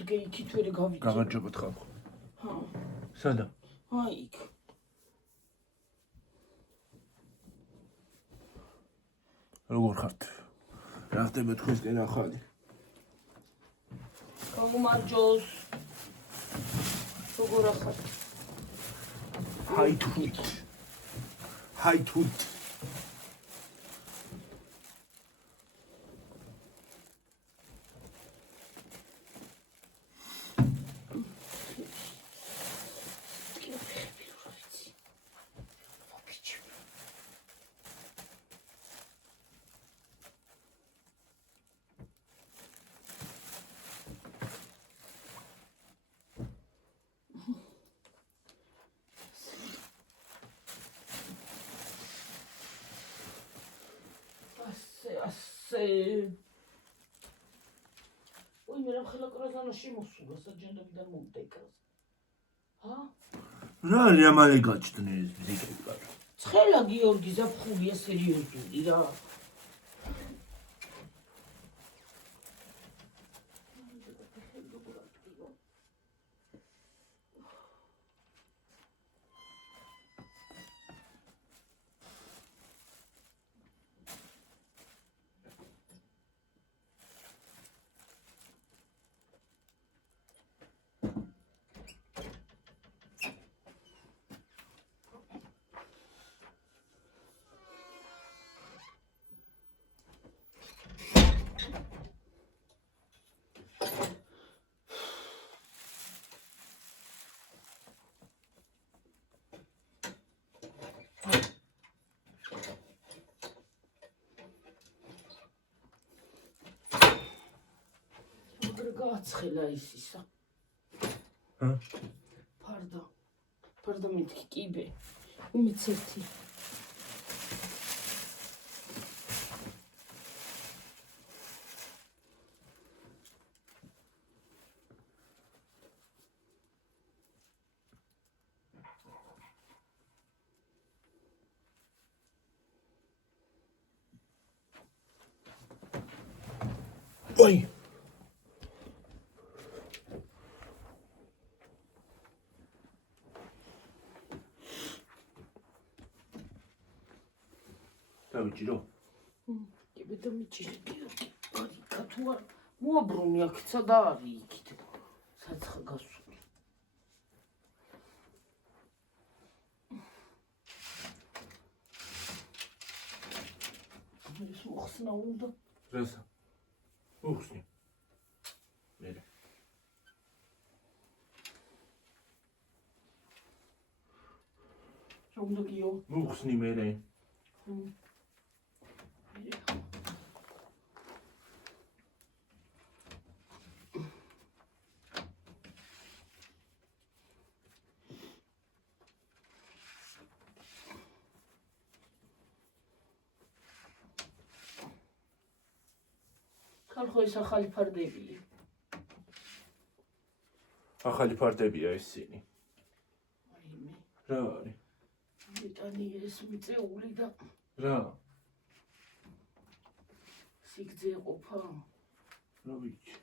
მოდგე იქით ვერ გავიჭი. გამარჯობა თხალხო. სადა? აი იქ. როგორ ხართ? რა ხდება თქვენსკენ ახალი? გამარჯოს. როგორ ახართ? ჰაითუნით. ჰაითუნით. ой, მე რა ხელა კრაზანაში მოსულა საჯენდობიდან მომდა იკრას. რა არის ამალე გაჩნდა ეს ზიკება? ცხელა გიორგი ზაფხულია სერიოზული რა. გააცხელა ისისა. ფარდა მეთქი კიბე. უმიცერთი. ой დავიჭირო? კიბე დამიჭირე გიორგი. გარიკა თუ არ მოაბრუნე აქ სადა არის იქით. საცხა გასული. ეს მოხსნა უნდა. რასა? მოხსნი. მერე. რა უნდა გიო? მოხსნი მერე. ხალხო ეს ახალი ფარდებია. ახალი ფარდებია ისინი. აიმე. რა არის? მეტანი ეს მიწეული და რა? სიგძე ყოფა. რა ვიცი.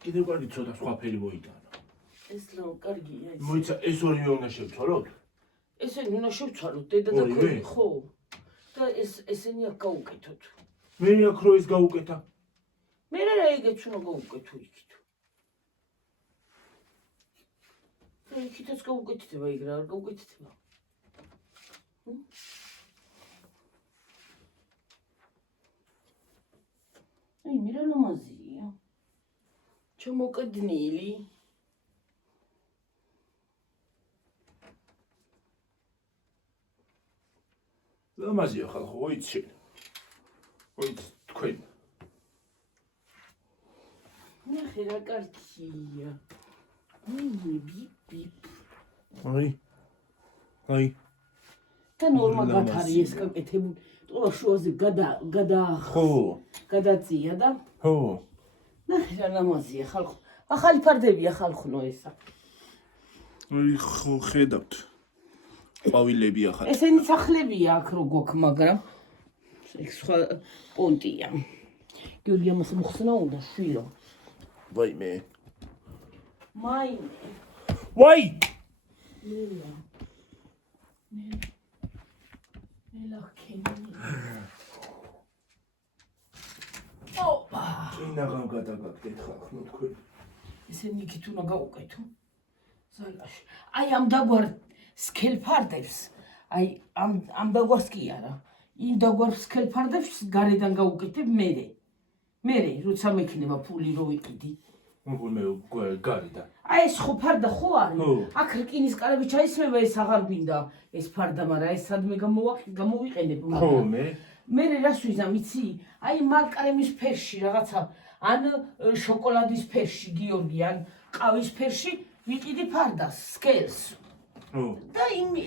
კიდევ კარგი ცოტა სხვა ფერი მოიტანა. ეს რა კარგია ეს. მოიცა ეს ორივე უნდა შევცვალოთ? ესენი უნდა შევცვალოთ დედა და ქორი ხო? და ესენი აქ გაუკეთოთ. მე აქ რო ეს გაუკეთა. მე რა ეგეც უნდა გაუკეთო იქით. და იქითაც გაუკეთდება იქ რა არ გაუკეთდება. აი მე რა ლამაზია. ჩამოკიდნილი. ლამაზია ხალხო, ოიცი. ოიცი თქვენ. ნახე რა კარგია. ბიპ ბიპ. აი. და ნორმალად არის ეს გაკეთებული. ტყუა შუაზე გადაწია და ხო. ნახე რა ლამაზია ხალხო. ახალი ფარდებია ხალხო ესა. ხო ხედავთ. ყვავილები ახლა. ესენი სახლებია აქ რო გვაქვს, მაგრამ ეს სხვა პონტია. გიორგი ამას მოხსნა უნდა შვილო. ვაიმე. მაინე. ვაი! ნელა ქენი. ოპა. ინაღამ გადაგაკეთეთ ხალხო თქვენ. ესენი იქით უნდა გაუკეთო. ზალაში. აი ამ დაგვარ სქელფარდებს, აი ამ დაგვარს კი არა. იმ დაგვარ სქელფარდებს გარედან გაუკეთებ მერე. მერე, როცა მექნება ფული რო ვიყიდი. მე გარიდა. აი ეს ხო ფარდა ხო არის? აქ რკინის კარები ჩაისმება, ეს აღარ გვინდა ეს ფარდა, მაგრამ ეს სადმე გამოვიყენებ. ხო მე? მერე რას ვიზამ, იცი? აი მალკრემის ფერში რაღაცა, ან შოკოლადის ფერში, გიორგი, ან ყავის ფერში ვიყიდი ფარდას, სკელს. და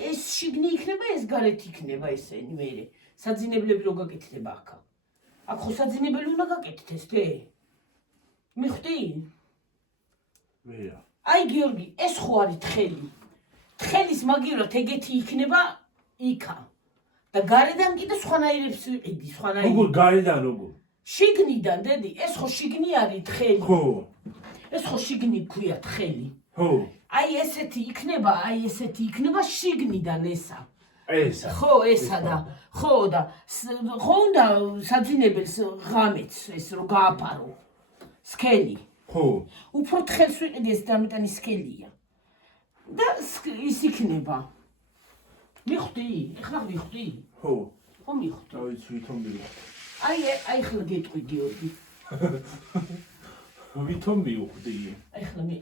ეს შიგნი იქნება, ეს გარეთ იქნება ესენი მერე. საძინებლები რო გაკეთდება აქ. აქ ხო საძინებელი უნდა გაკეთდეს, თე? მიხვდი? ვერა. აი გიორგი, ეს ხო არის თხელი. თხელის მაგივრად ეგეთი იქნება იქა. და გარედან კიდე სხვანაირებს ვიყიდი, სხვანაირ. როგორ გარედან როგორ? შიგნიდან, დედი, ეს ხო შიგნი არის თხელი. ხო. ეს ხო შიგნი ქვია თხელი. ხო. აი ესეთი იქნება შიგნიდან ესა. ესა. ხო, ესა და ხო და ხო უნდა საძინებელს ღამეც ეს რო გააფარო. სკელი. ხო. უფრო თხელს ვიყიდი ეს დამეტანი სკელია. და ის იქნება. მიხვდი? ეხლა მიხვდი? ხო. ხო მიხვდი. დავით ვითომ მივხვდი. აი ახლა გეტყვი გიორგი. ვითომ მივხვდი. ახლა მე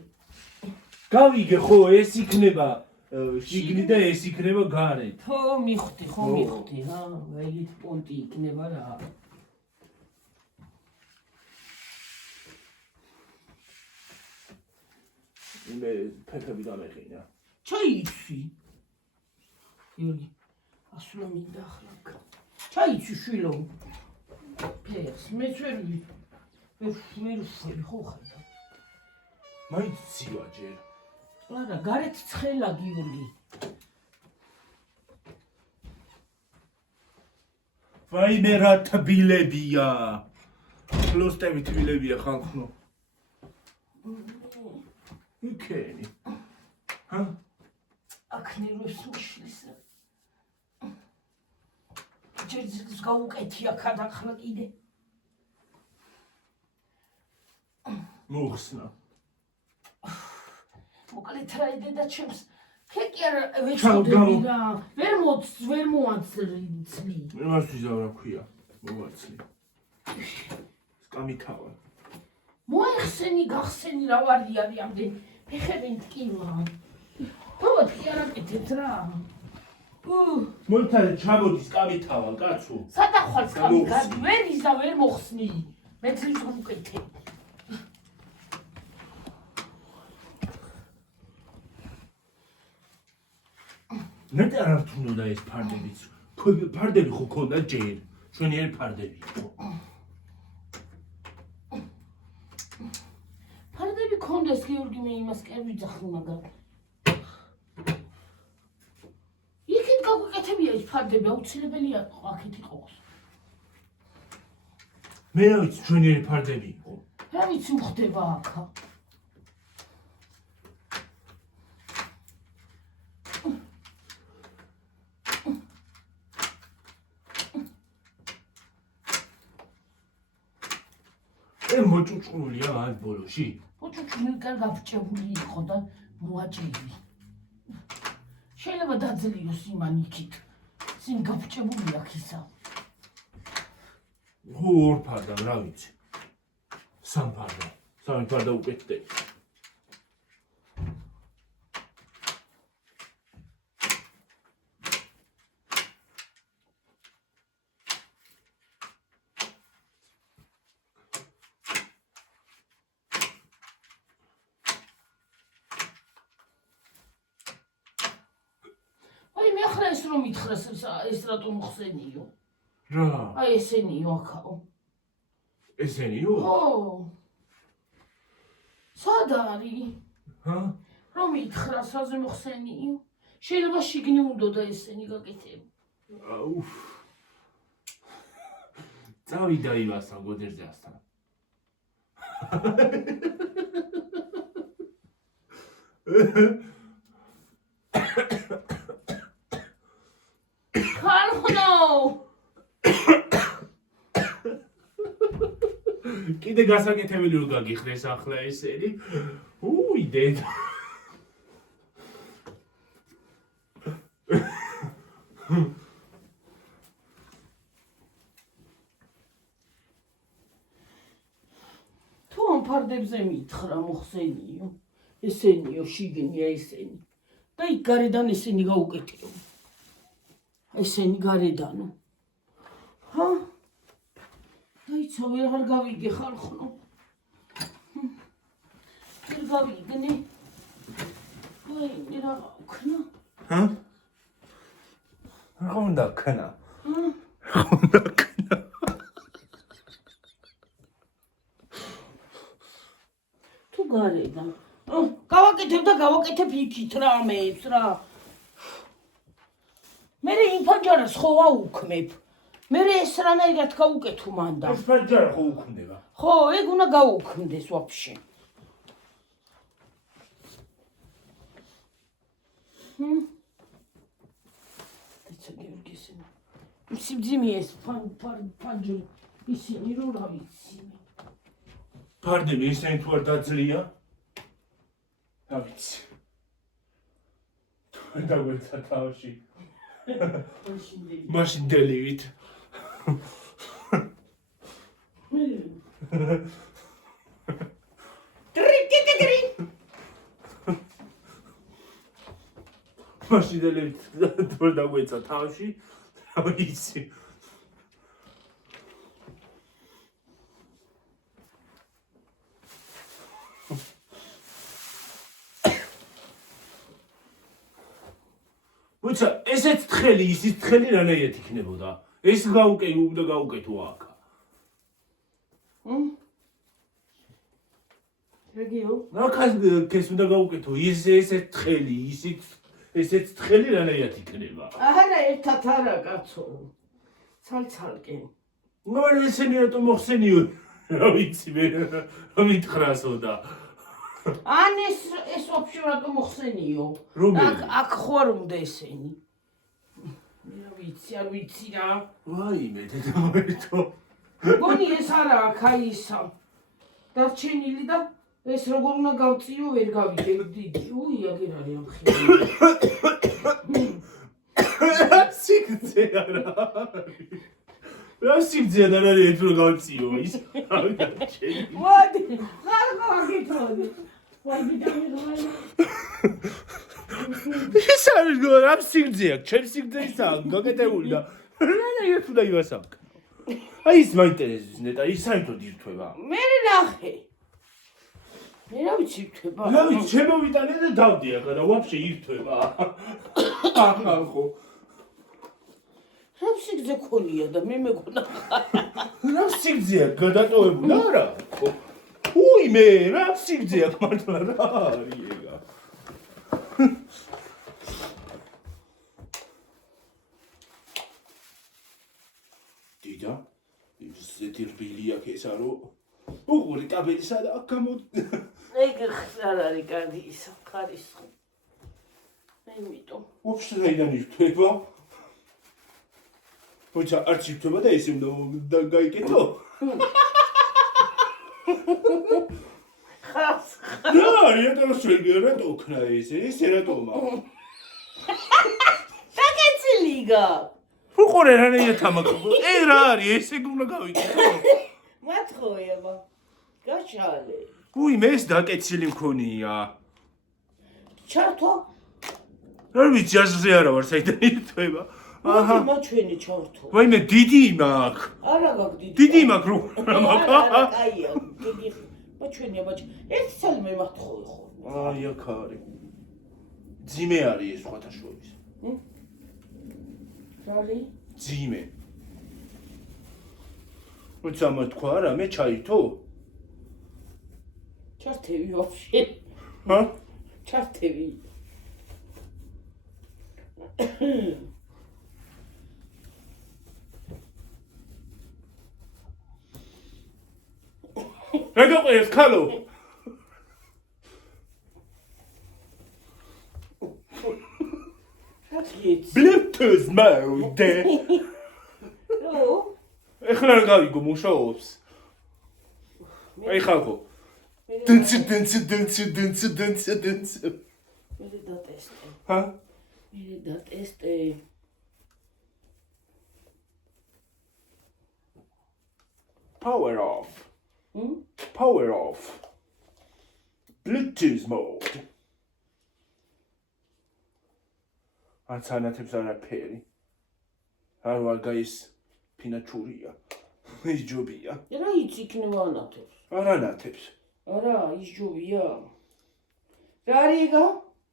გავიგე ხო ეს იქნება შიგნი და ეს იქნება გარეთ. ხო მიხვდი, ხო მიხვდი, რა, ეგეთ პონტი იქნება რა. მე ფეხები დამეყინა. ჩაიცი. გიორგი, ასულა მინდა ახლა. ჩაიცი შვილო. ფეხს მეც ვერ ხო ხედა. მაინც ცივა ჯერ. არა, გარეთ ცხელა გიორგი. ვაიმე რა თბილებია. ფლოსტები თბილებია ხალხო. იქენი. ჰა? აქნე როს მიშლის. ჯერჯერს გაუკეთი აქ ახლა კიდე. მოხსნა. მოკლედ რა იდედა ჩემს ქეკი არ ვეჩხდები რა. ვერ მოაცლი. მე მასთვის რა ქვია? მოვაცლი. სკამითავა. მოეხსენი, გახსენი რა ვარი არის ამდენ ფეხები მტკივა. თავად კი არ აკეთეთ რა. მოიწერე ჩამოდის სკამითავა, კაცო. სადახვალ სკამიკად ვერ იზა ვერ მოხსნი. მე ძლივს გავუკეთე. ნეტ არ რთუნოდა ეს ფარდებიც. ფარდები ხო ქონდა ჯერ. ჩვენიერი ფარდები იყო. ფარდები ქონდეს გიორგი მე იმას კი არ ვიძახი მაგრამ. იქით გაგვიკეთებია ეს ფარდები აუცილებელია აქეთ იყოს. მე რა ვიცი ჩვენიერი ფარდები იყო. რა ვიცი ხდება აქა. მოჭუჭყულია ამ ბოლოში. მოჭუჭყული კარ გაფჭებული იყო და მოაჭრილი. შეიძლება დაძლიოს იმან იქით. სინ გაფჭებული აქ ისა. ორ ფარდა რა ვიცი. სამ ფარდა. სამი ფარდა უკეთდე. ეს რომ ითხრას ეს რატომ ხსენიო? რა? აი ესენიო აქაო. ესენიო? ხო. სად არის? ჰა? რომ ითხრას რაზე მოხსენიო? შეიძლება შიგნი უნდა ესენი გაკეთებ. აუ. წავიდა ივასთან გოდერძე ასთან. ხალხო! კიდე გასაკეთებელი რო გაგიხდეს ახლა ესენი. უი დედა. თუ ამ ფარდებზე მითხრა მოხსენიო, ესენიო შიგნია ესენი. და იქ გარედან ესენი გაუკეთეო. ესენი გარედანო. ჰა? დაიცა ვეღარ გავიგე ხალხო. ვერ გავიგნე. აი რა ვქნა? ჰა? რა უნდა ქნა? თუ გარედან. გავაკეთებ და გავაკეთებ იქით რამეებს რა. მე იმ ფანჯარას ხო აუქმებ. მე ეს რამერიგად გავუკეთო მანდა. ეს ფანჯარა ხო უქმდება? ხო, ეგ უნდა გაუქმდეს ვაფშე. დაიცა გიორგისენა. სიმძიმე ეს ფანჯარი ისინი რო რა ვიცი. ფარდები ესენი თუ არ დაძლია? რა ვიცი. თუ დაგვეცა თავში. მაშინ დელივით. ტრიკიტიკრი. მაშინ დელივით თუ დაგვეცა თავში. რა ვიცი. უცა ესეც თხელი ისიც თხელი რანაირად იქნებოდა? ეს უნდა გაუკეთო აქ. რეგიო? აქ უნდა გაუკეთო ესეც თხელი ისიც ესეც თხელი რანაირად იქნება? არა ერთად არა კაცო. ცალ-ცალკე. მაგრამ ესენი რატომ მოხსენიო? რა ვიცი მე რა მითხრასო და ან ეს ვაფშე რატომ მოხსენიო? აქ ხო არ უნდა ესენი. არ ვიცი რა. ვაიმე დედამოერთო. გონი ეს არა აქ აი ისა. დარჩენილი და ეს როგორ უნდა გავწიო ვერ გავიგებ დიდი. უი აგერ არის ამ ხილი. სიგძე არა. რა სიგძე არ არის თუ გავწიო ის? არ გაჩენი. მოდი, ხარ გაგითხოვდი. ვაი დამიღალე. ის არის რა სიგძეა? ჩემ სიგძე ისაა გაკეთებული და რა ერთუ და ივასაკ. აი ის მაინტერესებს ნეტა ის საერთოდ ირთვება. მე ნახე. მე რა ვიცი ირთვება. რა ვიცი შემოვიტანე და დავდი აქ და ვაფშე ირთვება. ახლა ხო. რა სიგძე ქონია და მე მეკონა. რა სიგძეა გადატოვებული არა? ხო. უი მე რა სიგძეა მართლა რა არის ეგა? დიდა ისეთი რბილი აქ ესა რომ უყური კაბელისა და აქ გამოდი. ეგ არ არის კარგი ის ხარისხი. იმიტომ. ვაფშე საიდან ირთვება? მოიცა არც ირთვება და ესე უნდა გაიკეთო? ხას. რა რატომ შეგვიძლია რატო ქნა ესე რატომა? საკეცილიგა. უყურე რანაირად ამაკობ. რა არის ესე უნდა გავიკეთო? მათხოვება. გაჩალე. უი მე ეს დაკეცილი მქონია. ჩართო. რა ვიცი აზრზე არა ვარ საიდან ირთვება. აჰა. მაჩვენი ჩართო. ვაიმე დიდი მაქვს. არა გაქვს დიდი. დიდი მაქვს რო რა მაქვს. აია, დიდი. მაჩვენია ბაჭი. ერთი წელი მე მათხოვე ხო. აი აქ არის. ძიმე არის ეს სხვათა შორის. რარი? ძიმე. უცამა თქვა რა მე ჩაითო? ჩართევი ვაფშე. ჰა? ჩართევი. რა გაყვეს ქალო? Bluetooth mode. ო? ეხლა რა გავიგო მუშაობს? აი ხალხო. დენცი. მე დატესტე. ჰა? მე დატესტე. Power off. Power off. Bluetooth mode. Alternatives არაფერი. არ ვარ გაის ფინაჩურია. ის ჯობია. რა იცი იქნება ანათებს? არ ანათებს. არა, ის ჯობია. რა არის ეგა?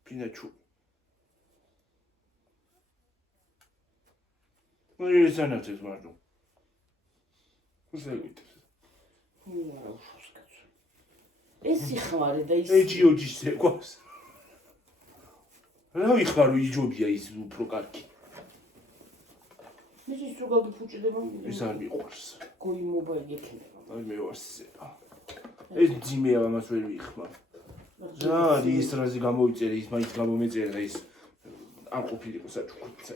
ფინაჩური. ის ანათებს მარტო. უზევით. არა უშავს კაცო. ეს იხმარე და ის ეჯიოჯის ეკვას. რა ვიხარო იჯობია ის უფრო კარგი. მე ის როგორ გიფუჭდება? ეს არ მიყვარს. გოი მობაილი ექნება. არ მევარსება. ეს ძიმეა ამას ვერ ვიხმარ. რა ის რაზი გამოიწერე ის მაინც გამომეწერა ის არ ყოფილიყო საჩუქრიცა.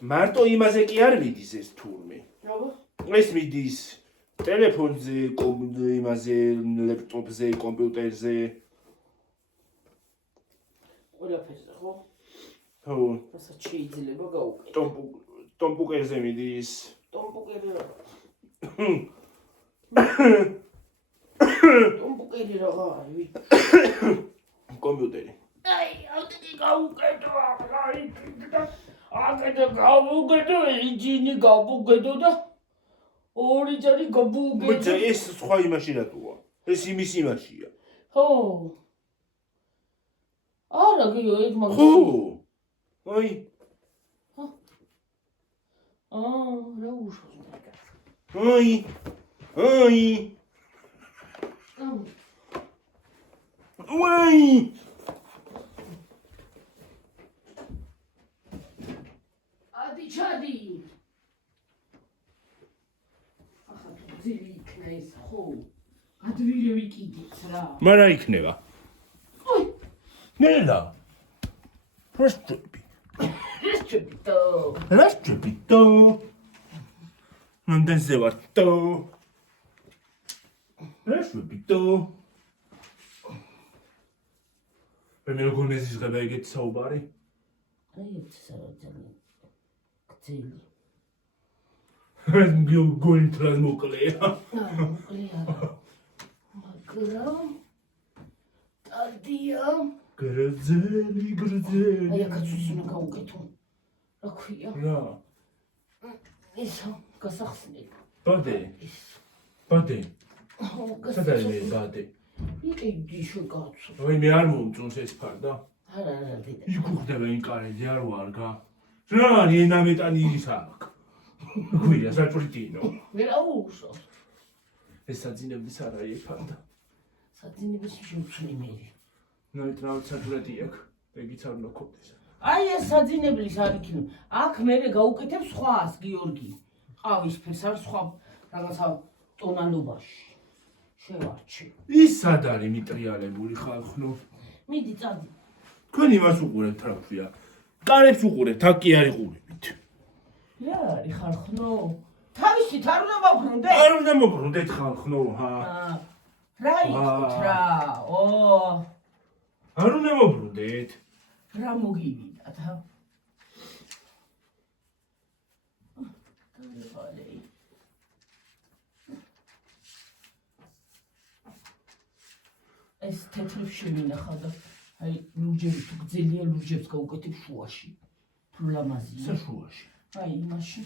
მარტო იმაზე კი არ მიდის ეს თურმე. აბა? ეს მიდის ტელეფონზე, იმაზე, ლეპტოპზე, კომპიუტერზე. ყველაფერზე ხო? ხო, რასაც შეიძლება გაუკეთო. ტომპუკერზე მიდის. ტომპუკერი რა? ტომპუკერი რა არის? კომპიუტერი. აი, ავტი გაუკეთო, აი, აკეთე გაუკეთო, ინჯინი გაუკეთო და ორი ჯარი გაუკეთო. მოიცა ეს სხვა იმაში რატოა? ეს იმის იმაშია. ხო. არა, გიო, ეგ მაგ ხო. აი, რა უშავს მაგას. აი. აი. ადი ჩადი. ახლა ძილი იქნა ეს ხო? ადვილი ვიკიდით რა. მარა იქნება. ოი, ნელა. პროსტები. რესტო. რასტებიტო. ნამდვილზე ვარტო. რასტებიტო. მე როგორ მეზიზღება ეგეთ საუბარი? აი ეს ძალიან გძელი. გონტრას მოკლეა. მაგრამ ტადია. გრძელი. აი აქაც უნდა გავუკეთო. რა ქვია? რა. ისო გასახსნელი. ბადე. სადაა მე ბადე? იყიდი შო კაცო. აი მე არ მომწონს ეს ფარდა. არა, დედა. იგუხდება ინკარეჯი არ ვარგა. რა არის ენამეტანი ისაკ. გვია საჭურიტინო. ვერა უშავს. ეს საძინების არ არის ფარდა. საძინების შევცვლი მე. ნაით რა საჭურიტი აქვს. ეგიც არ უნდა ქონდეს. აი ეს საძინებლის არ იქნება. აქ მე გაუკეთებ სხვას, გიორგი. ყავისფერს არ სხვა რაღაცა ტონალობაში. შევარჩი. ის სად არის მიტრიალებული ხალხნო? მიდი წადი. თქვენ იმას უყურებთ რა ქვია? კარებს უყურებთ, აქ კი არ იყურებით. რა არის ხალხნო? თავისით არ უნდა მოვბრუნდე? არ უნდა მოვბრუნდეთ ხალხნო, ჰა. რა იქით რა? არ უნდა მოვბრუნდეთ. რა მოგივიდათ, ჰა? ეს თეთრებს შევინახავ და აი ლურჯები თუ გძელია ლურჯებს გავუკეთებ შუაში. თუ ლამაზია. საშუაში. აი იმაში.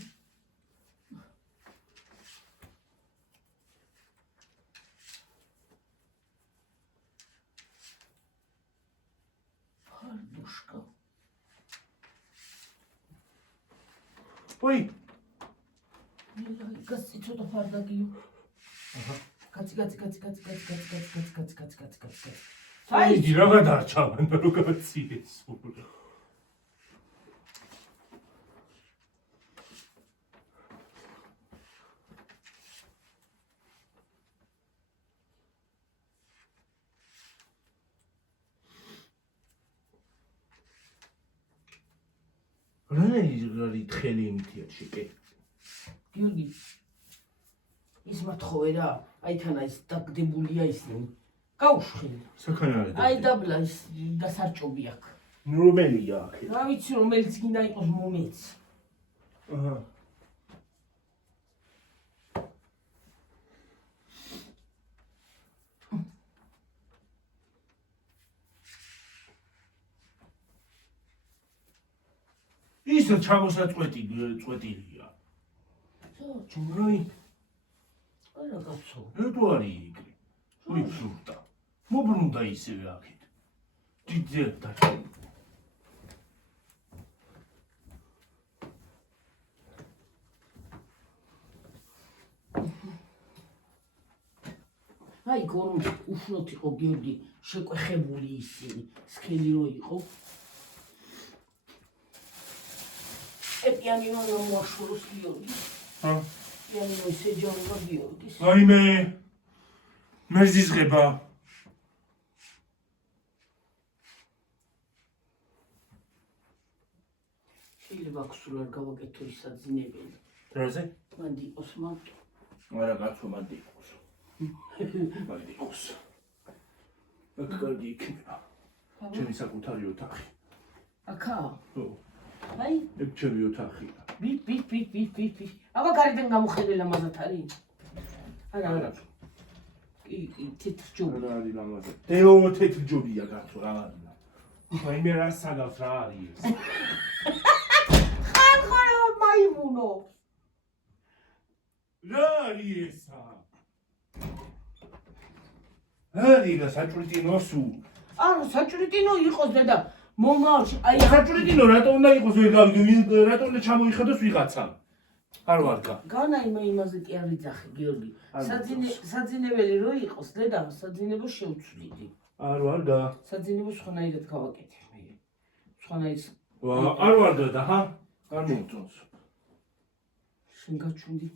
ფარდუშკა. ой გასცი ცოტა ფარდაგიო კაცი აი დი რა გადარჩა მან რო გაციეს რა თხელი იმითია შეკე გიორგი ის მათხოვე რა აითანა ის დაგდებულია ისინი გაუშველი საქანა აი დაბლა ის დასარჭობი აქ რომელია აქ რა ვიცი რომელიც გინდა იყოს მომეც აჰა ის ჩამოსაწყვეტილია ჯუმროი არა კაცო რატო არის იგრი უიფრუტა მობრუნდა ისევე აქეთ დიდძერდა აი გორმ უშნოთ იყო გიორგი შეკვეხებული ისინი სქელი რო იყო პიანინო მოაშოროს გიორგი პიანინო შეჯორება გიორგის ვაიმე მეზიზღება შეიძლება ქსულ არ გავაკეთო ის საძინებელი რაზე მანდი იყოს მარტო არა კაცო მანდი იყოს მანდი იყოს აქ კარგი იქნება ჩემი საკუთარი ოთახი აქა ხო აი ეგ ჩემი ოთახია ბი აბა გარედან გამოხედე ლამაზად არის არა კი თეთრჯობი რა არის ლამაზად დეო თეთრჯობია კაცო რა არის ვაიმე რა საგავს რა არის ხარ მაიმუნო რა არის ესა არა საჭვრიტინო სუ არა საჭვრიტინო იყოს დედა მომავალში აი საჭვრიტინო რატო უნდა იყოს ვერ გავიგე რატო უნდა ჩამოიხადოს ვიღაცა არ ვარგა განაიმე იმაზე კი არ ვიძახი გიორგი საძინებელი რო იყოს დედა საძინებო შევცვლიდი არ ვარგა საძინებო სხვანაირად გავაკეთე მე სხვანაირად არ ვარგა და ჰა არ მომწონს შენ გაჩუნდი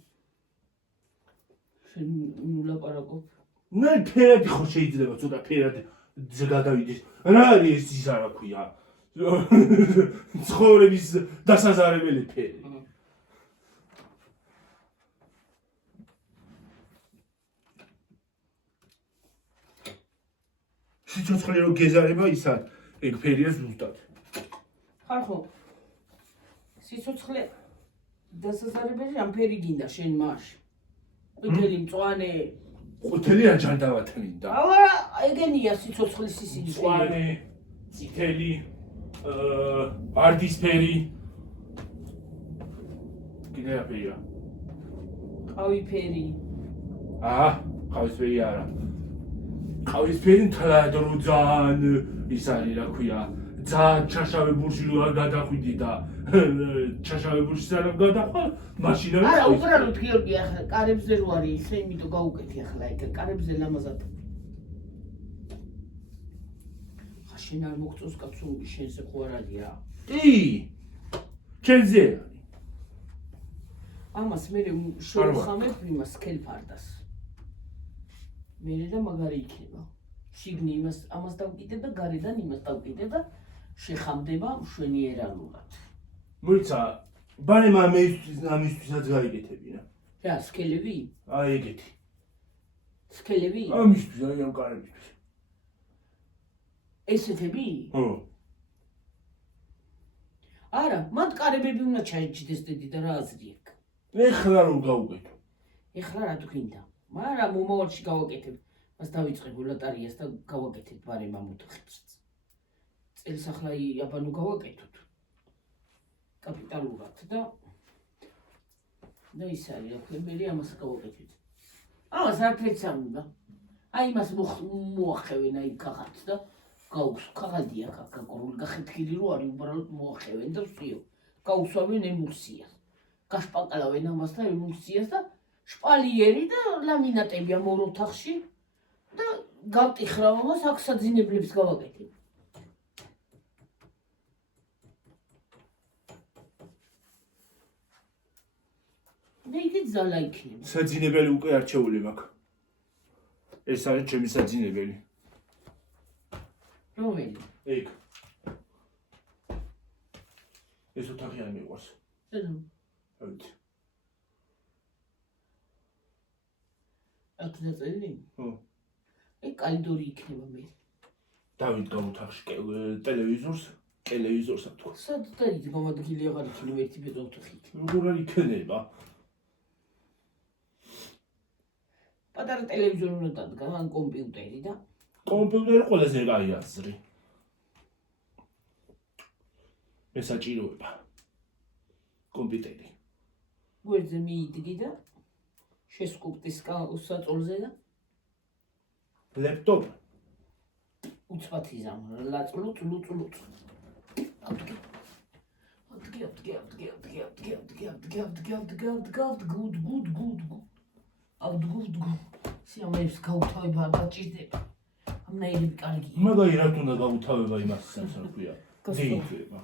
შენ ნულაპარაკობ მე ფერადი ხო შეიძლება ცოტა ფერადი გადავიდეს რა არის ის არა ქვია ცხოვრების დასაზარებელი ფერი სიცოცხლე რო გეზარება ისა ეგ ფერია ზუსტად ხარ ხო სიცოცხლე დასაზარებელი რამ ფერი გინდა შენ მაშ ყვითელი მწვანე ყვითელი ან ჯანდავათი მინდა არა ეგენია სიცოცხლის ისინი მწვანე წითელი ვარდისფერი კიდე რა ფერია ყავიფერი ყავისფერი არა ყავისფერი თლად რო ძალიან ის არის რა ქვია ძალიან ჩაშავებულში რო არ გადახვიდი და ჩაშავებულში არ გადახვა მაშინ არა უბრალოდ გიორგი ახლა კარებზე რო არის ისე იმიტომ გაუკეთი ახლა ეგ კარებზე ლამაზად ხა შენ არ მოგწონს კაცო შენზე ხო არ არის რა კი ჩემზე ამას მე შევხამებ იმას სქელფარდას მე და მაგარი იქნება შიგნი იმას ამას დავკიდე და გარედან იმას დავკიდე და შეხამდება მშვენიერად მოიცა ბარემ ამისთვისაც გაიგეთები რა რა სქელები აი ეგეთი სქელები ამისთვის აი ამ კარებისთვის ესეთები ხო არა მათ კარებები უნდა ჩაიჭდეს დედი და რა აზრი აქვს ეხლა რომ გავუკეთო ეხლა რა თქვინდა მაგრამ მომავალში გავაკეთებ მას დავიწყებ ლოტარიას და გავაკეთებ ბარემ ამ ოთახებს წელს ახლა აბანო გავაკეთოთ კაპიტალურად და ის არის აქვე ამას გავაკეთეთ ამას არაფერიც არ უნდა აი იმას მოახევენ აი ქაღალდს და გაუს ქაღალდი აქ გაკორული გახეთქილი რო არის უბრალოდ მოახევენ და ვსიო გაუსვამენ ემულსიას გაშპაკალავენ ამას და ემულსიას და შპალიერი და ლამინატები ამ ორ ოთახში და გავტიხრავ ამას, აქ საძინებლებს გავაკეთებ. და იქით ზალა იქნება. საძინებელი უკვე არჩეული მაქვს. ეს არის ჩემი საძინებელი. რომელი? ეგ. ეს ოთახი არ მიყვარს. რა? ავით. აქ დაწერილი? ხო. ეგ კალიდორი იქნება მე. დავით გავუთახში ტელევიზორს ათქვა. სად დაიძ გამადგილი აღარ იქნება ერთი ბეწვა ოთახი. როგორ არ იქნება? პატარა ტელევიზორი უნდა დადგა, ან კომპიუტერი და კომპიუტერი ყველაზე კაი აზრი. მე საჭიროება. კომპიუტერი. გვერდზე მიიდგი და შესკუპტის საწოლზე და ლეპტოპ. უცბად იზამ, ლაწლუწ. სიამოვნებს გაუთავება არ გაჭირდება. ამნაირები კარგია. მაგარი რა თქმა უნდა გაუთავება იმას რა ქვია. დეიწება.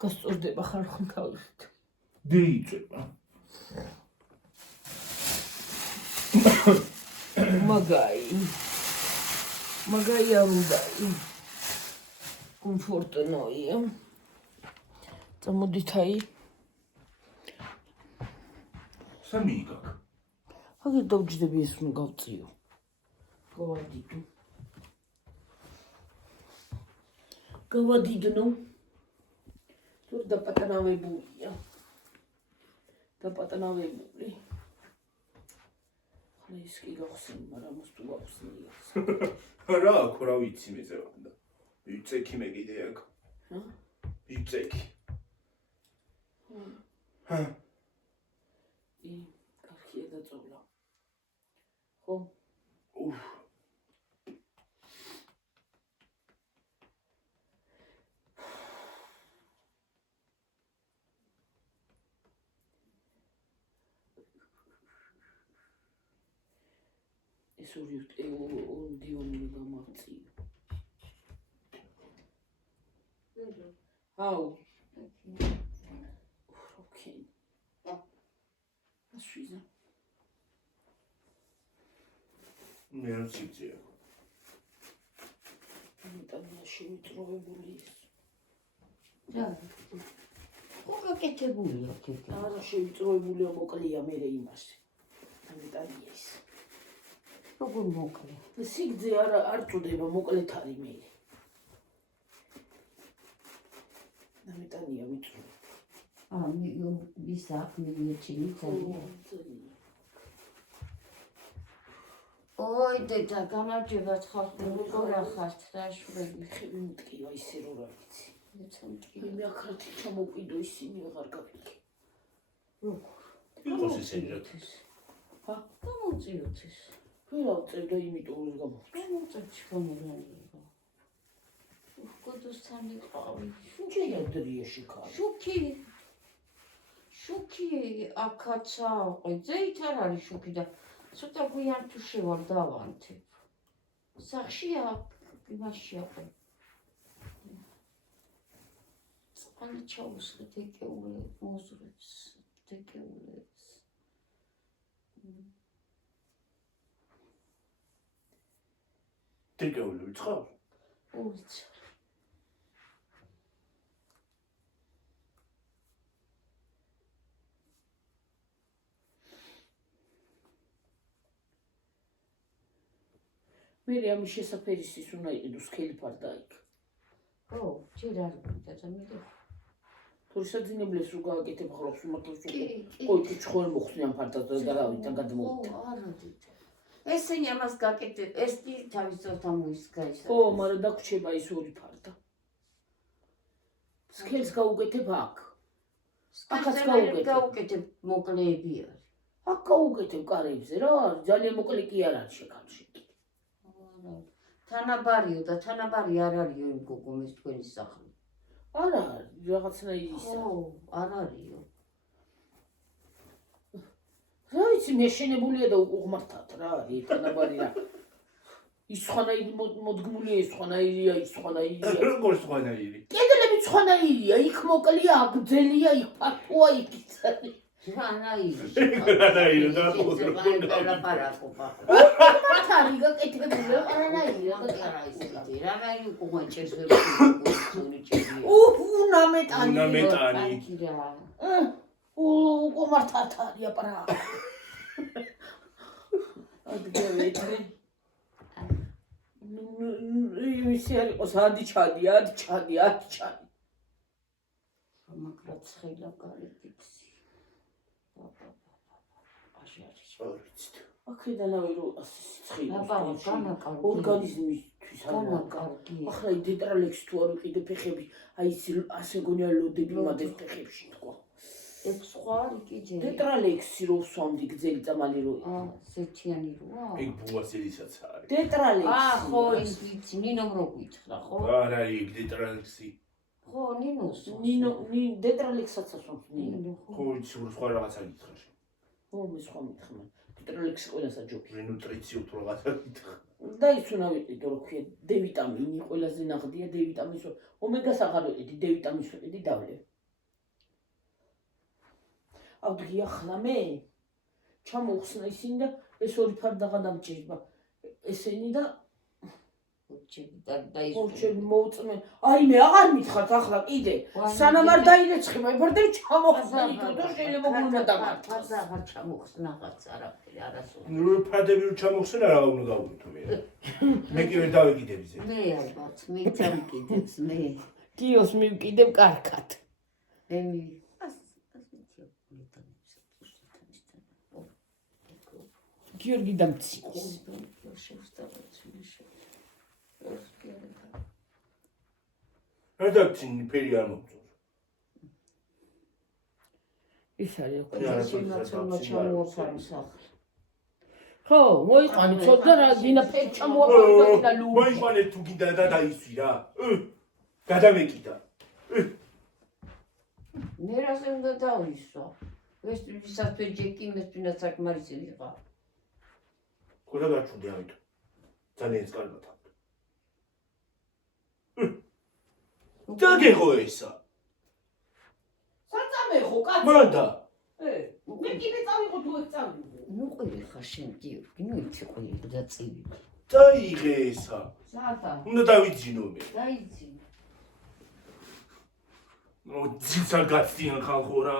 გასწორდება ხალხი თავით. დეიწება. მაგარი არ უნდა. კომფორტნოია. წამოდით აი. სამი იქ. აგერ დავჯდები ეს უნდა გავწიო. გავადიდნო. თუ დაპატნავებულია. დაპატნავებული. ის კი გავხსენ, მაგრამ მას თუ გავხსნია. რა აქ რა ვიცი მეწევანდა. ვიწექი მე კიდე აქ. ჰა? ვიწექი. ჰა. კარგია დაწოლა. ხო? უფ. ეს ორი დიონი გამაღწია. აუ. ოკეი. ასვიზა. მე არ ციცია. მეტად შემიწროებული ის. რა. ხო გაკეთებულია თქო. არა შემიწროებულია მოკლია მე იმასე. მეტად ის. როგორ მოკლე? სიგძე არ წუდება მოკლეთ არის მე. დამეტანია ვიწრო. ის აქ მიეჩინი ძალიან. ой, დედა, გამარჯობა ხალხი, როგორ ახართ რა შველი? ხები მტკივა ისე რო რა ვიცი. მეთანტკივა. მე აქრათი ჩამოვიდო ისინი აღარ გავიქე. როგორ? იყოს ესენჯათ. ჰა? გამოწიოთ ეს. ვერავწევ და იმიტომ რომ გამოვწევ. გამოწევ ჩხომერანია. გოდოსთან იყავი. შეიადრიაში ხარ. შუქი აქაცა აყვე, ზეით არ არის შუქი და ცოტა გვიან თუ შევარ დავანთებ. სახში იმაში აყვე. წყალი ჩაუსხე დეკეულებს, მოზრებს, დეკეულებს. დეკეულები ცხავ? უცი. მე ამის შესაფერისის უნდა იყიდო სქელი ფარდა იქ. ხო, ჯერ არ გვიდა და მე თუ საძინებლებს რო გააკეთებ ხრობს უმართლეს უკვე ყოითი ცხოელ მოხსნიან ფარდას და რავიდან გადმოვიდა. არა დედა. ესენი ამას გაკეთებ, ეს კი თავის ძორთა მოისგა ის. ხო, მაგრამ დაგვრჩება ის ორი ფარდა. სქელს გაუკეთებ აქ. აქაც გაუკეთებ მოკლეები არის. აქ გაუკეთებ კარებზე რა, ძალიან მოკლე კი არ არის შეკალში. თანაბარიო და თანაბარი არ არისო იმ გოგომის თქვენი სახლი. არა, რაღაცნაირი ისა. ხო, არ არისო. რა ვიცი მეშენებულია და უღმართად რა ეტანაბარი რა ის ხანაირი მოდგმულია ის ხანაირია ის ხანაირია როგორ სხვანაირი კედლები სხვანაირია იქ მოკლია აქ გძელია იქ ფართოა იქ იცი რანაირი და ლაპარაკობა მართალი გაკეთებულია რანაირია რანაირი უყუაჭერს ვერ უნამეტანი უკომართათარია პრა ადგევეთრი ისე არ იყოს ადიჩადი მაგრამ ცხელა გარეთიც აქედანავე რო სიცხე განაკარგი ორგანიზმისთვის განაკარგი ახლა დეტრალექსი თუ არ ვიყიდე ფეხები აი ის ასე გონია ლოდები მადეს ფეხებში თქო ეს სხვა რიგიჯე დეტრალექსი რო ვსვამდი გძელი წამალი რო ზეთიანი როა ეგ ბუასელისაც არის დეტრალექსი ხო ის ვიცი ნინომ რო გითხრა ხო არა ეგ დეტრალექსი ხო ნინოს ნინო დეტრალექსსაც ასვამს ნინო ხო ის სხვა რაღაცა გითხრა ხო მე სხვა მითხმარ დეტრალექსი ყველას აჯობი ნუტრიციო თუ რაღაცა გითხრა და ის უნდა ვიყიდო რო ქვია D ვიტამინი ყველაზე ნაღდია D ვიტამინს ომეგას აღარ ვიყიდი D ვიტამინს ვიყიდი დავლე ავდგი ახლა მე ჩამოვხსნა ისინი და ეს ორი ფარდაღა დამჭირდა ესენი და და ის ორჩები მოუწმე აი მე აღარ მითხართ ახლა კიდე სანამ არ დაირეცხი მეფორდები ჩამოვხსნა იქ და შეიძლება გულმა დამარცხა აღარ ჩამოვხსნაღაც არაფერი არასოდეს ნუ ფადები რო ჩამოვხსნა რა უნდა გავუნთო მე კი ვერ დავიკიდებ ზე მე ალბათ მე ჩამკიდებს მე კიოს მივკიდებ კარგად ემი გიორგი დამცინეს რედაქციის ფერი არ მომწონს ის არის ხო მოიყვანი ცოტა რა გინდა ფერი ჩამოაყალიბა ლუ მოიყვანე თუ გინდა და დაისვი რა გადავეკიდა მე რაზე უნდა დავისვა ეს ვისაც ჯეკი მესვინა საკმარისი ვიყავ ხოდა გაჩვენდი ამიტომ ძალიან კარგად დაგეხო ისა საწამეხო კაცო მანდა მე კიდე წავიღო თუ ეს წავიღო ნუ ყირი ხარ შენ გიორგი ნუ იცი ყირი და წივი დაიღე ისა სადა უნდა დავიძინო მე დაიძინე ნუ ძიცარ გაცდიან ხალხო რა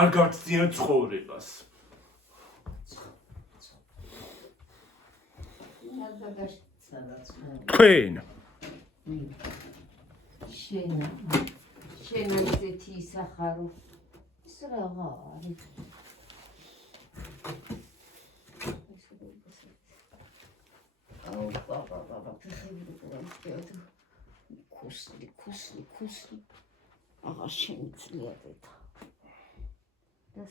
არ გაცდიან ცხოვრებას თქვენ შენ ისეთი ისახარო ის რაღა არის აუ ბაბა ქუსლი აღარ შემიძლია დედა და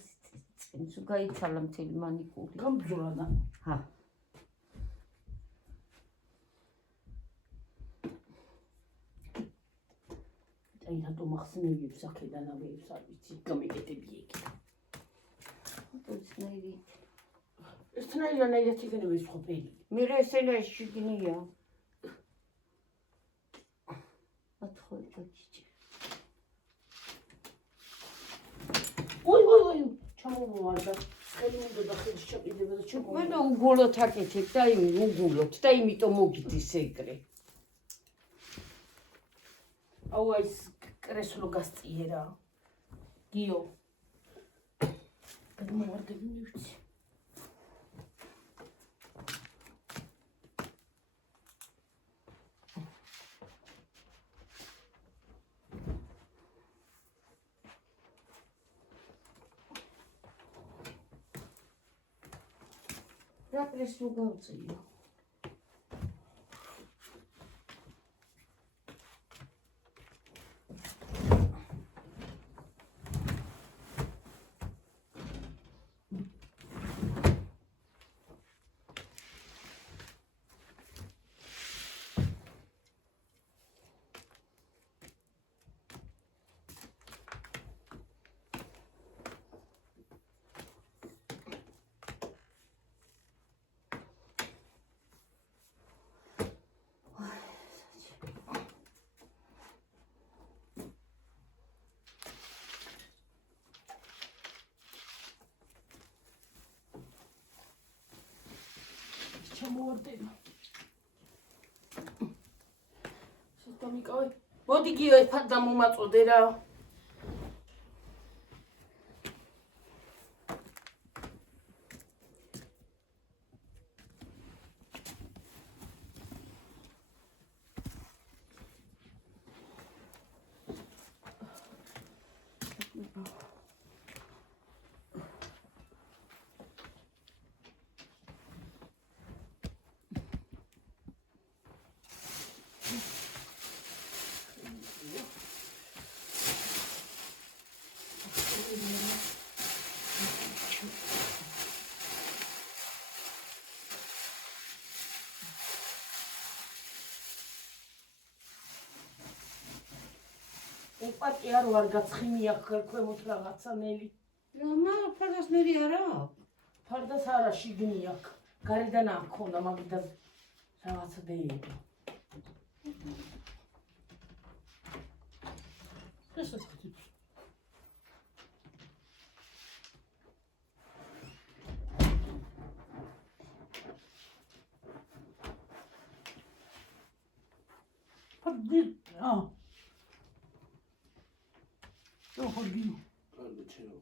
წინსუ გაიცალა მთელი მანიკური გამბზურა და ჰა აი რატომ ახსენებს აქედან ამებს არ ვიცი გამეკეთები ეგ ეს თნაირად იქნება ეს ყოფილი მე ესენა შიგნია ათხოვე გაჩიჩი ой ჩამოვარდა ხელი უნდა და ხელში ჩაკიდება და ჩაკო მე უგულოთ აკეთებ და უგულოთ და იმიტომ მოგიდის ეგრე აუ ეს კრესლო გასწიერა გიო გადმოვარდები მივცი რა კრესლო გავწიო ჩამოვარდება. ცოტა მიკავე. მოდი გიო ერთად დამომაწოდე რა. უპატი არ ვარ გაცხიმია ქვემოთ რაღაცა ნელი. რა ფარდას ნელი არა აქვს? ფარდას არა შიგნი აქ. გარედან არ ქონა მაგდან რაღაცა დეები. ეს ასეთი. ფარდი Yo, Jorginho. კარგი ჩერო.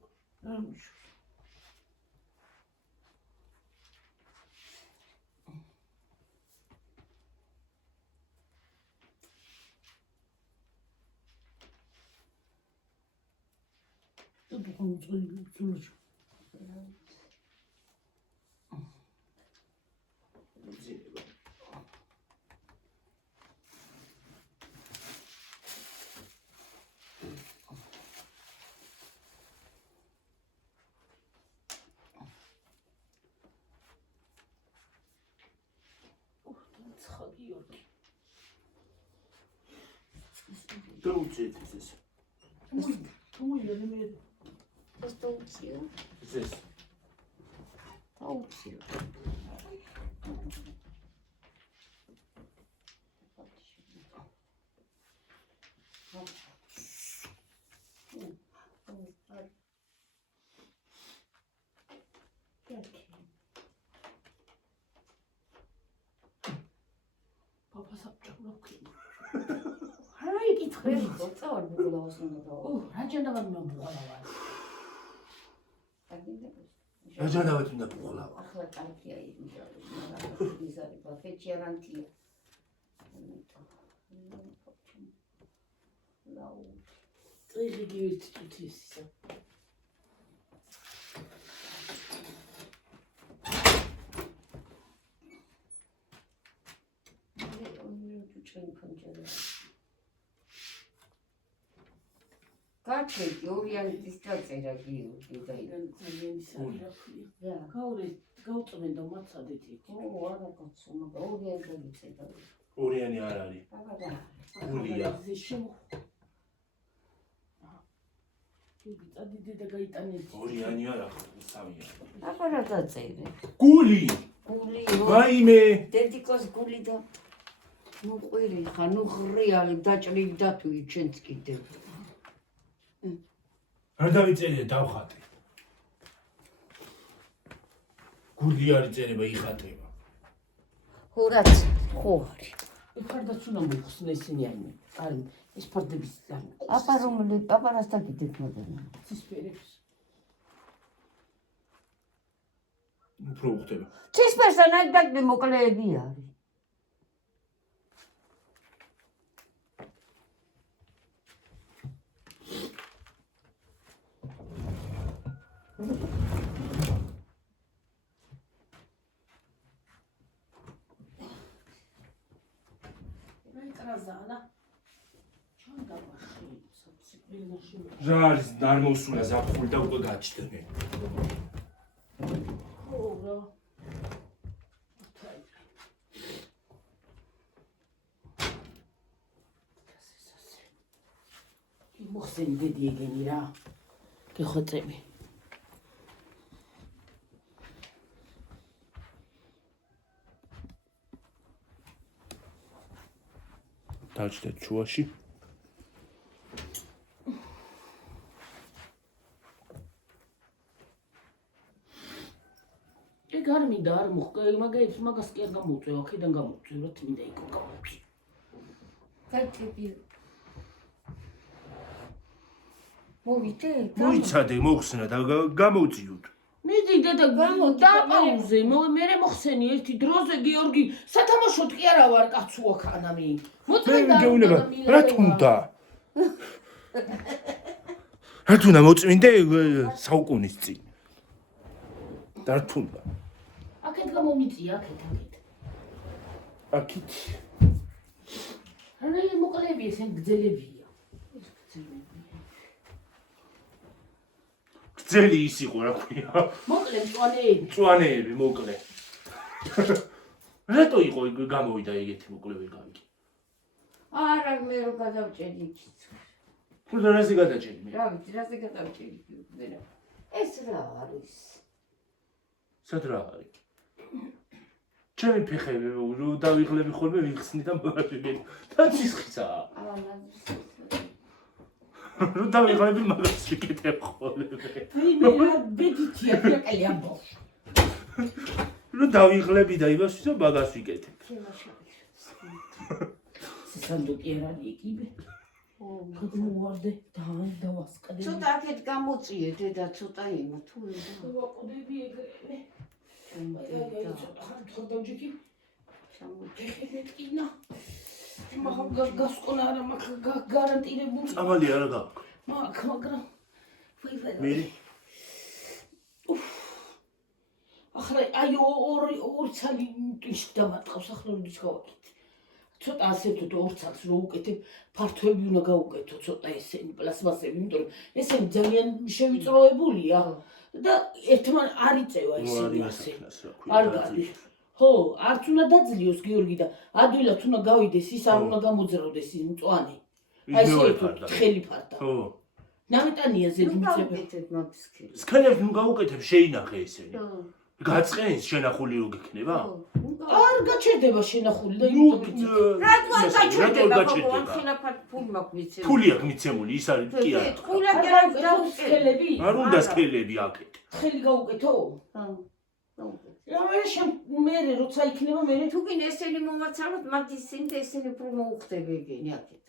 Tudo com tudo. Доучить здесь. Кому я не имею? Просто учил. Здесь. Учил. Папа сапчакло. Ай, кითხები. წავარ ბუღლავს უნდა დავა. რაჯანდაბად მომბუღლავა. რაჯანდაბად უნდა ბუღლავა. ახლა კარგია იმდენ. იზარება ფეჭიანტია. ლაუ. წიგი გივით თუთის ისა. გაჩეკი ორიანტის დაწერა გიორგი და ძალიან ისარაფია. რა. გაუწმენ და მაცადეთ იქ. არა კაცო, მაგრამ ორიანტი დაწერა. ორიანი არ არის. აბა. გულია. დიდი და გაიტანეთ. ორიანი არა, სამია. აბა რა დაწერე? გული. გული. ვაიმე. დედიკოს გული და ნუ ყვირი ხა, ნუ ღრიალი დაჭრილი დათვი ჩვენც კიდევ. არ დავიწერე დავხატე. გული არის წერება იხატება. ხურაც ხო არის. ფარდაც უნდა მოხსნე ისინი არის. არის ეს ფარდების ძალიან. აბა რომელი პაპარას დაგიდეთ მოდი. ცისფერებს. უფრო უხდება. ცისფერსთან აი დაგდე მოკლეები არის. Razana. Çanda başı, sapsıklarına რა არის არ მოსულა ზაფხული და უკვე გაჩნდნენ. Ora. მოხსენი დედი ეგენი რა. გეხოწები. დაჭდეთ შუაში. ეგ არ მინდა არ მაგას კი არ გამოუწევ აქედან გამოუწევ რა მინდა იქ გამოუწევ კეთები მოვიდე მოიცადე მოხსნა და გამოუწიოთ მიდი დედა დაპაუზე მე მოხსენი ერთი დროზე გიორგი სათამაშოდ კი არა ვარ კაცო აქანამი მოწმენდა რა თუნდა რა თუნდა მოწმინდე საუკუნის წინ და რა თუნდა აქეთ გამომიწია აქეთ რა მოკლები ესენ გძელებია გძელი ის იყო რა ქვია მოკლე მწვანეები მოკლე რატო იყო გამოვიდა ეგეთი მოკლები გავიგე არა მე რო გადავჭედი ხუდა რაზე გადაჭედი მე რა ვიცი რაზე გადავჭედი ეს რა არის სად რა არის ჩემი ფეხები რო დავიღლები ხოლმე ვიხსნი და მაგაშიგენ და ცისხისა რო დავიღლები მაგას ვიკეთებ ხოლმე მე რა ბედითია ფლაკელი ამბობს რო დავიღლები და იმას ვთო მაგას ვიკეთებ სანდუკი არ არის ეკიბე გადმოვარდე დავასკადე ცოტა აქეთ გამოწიე დედა ცოტა იმა თუ ვაყოდები ეგრევე ჩამოდევი ჩამოდევი მაგ გასკონა არა მაგ გარანტირებული წამალი არა გაქვს მაგრამ მე ახლა აი ორ ცალი ის დამატყავს ახლა როდის გავაკეთე ცოტა ასე თუ ორ ცალს რო უკეთებ ფართოები უნდა გაუკეთო ცოტა ესენი პლასმასები იმიტომ რომ ესენი ძალიან შევიწროებულია და ერთმან არ იწევა ესენი ასე არ გადის ხო არც უნდა დაძლიოს გიორგი და ადვილად უნდა გავიდეს ის არ უნდა გამოძრავდეს ის მწვანე აი ესე ხელი ფარდა ხო ნამეტანია ზედმიწება გავუკეთებ მაგ სქელს სქელებს ნუ გაუკეთებ შეინახე ესენი გაწყენს შენახული რო გიქნება არ გაჩერდება შენახული და რატო არ გაჩერდება ამ ხილაფად ფული მაქვს მიცემული ფული აქვს მიცემული ის არის კი არა ხულა კი არ გავუკეთები არ უნდა სქელები აქეთ ხელი გაუკეთო მე როცა იქნება მე თუ კი ესენი მომაცალოთ მათ ისინი და ესენი უფრო მოუხდები ეგენი აქეთ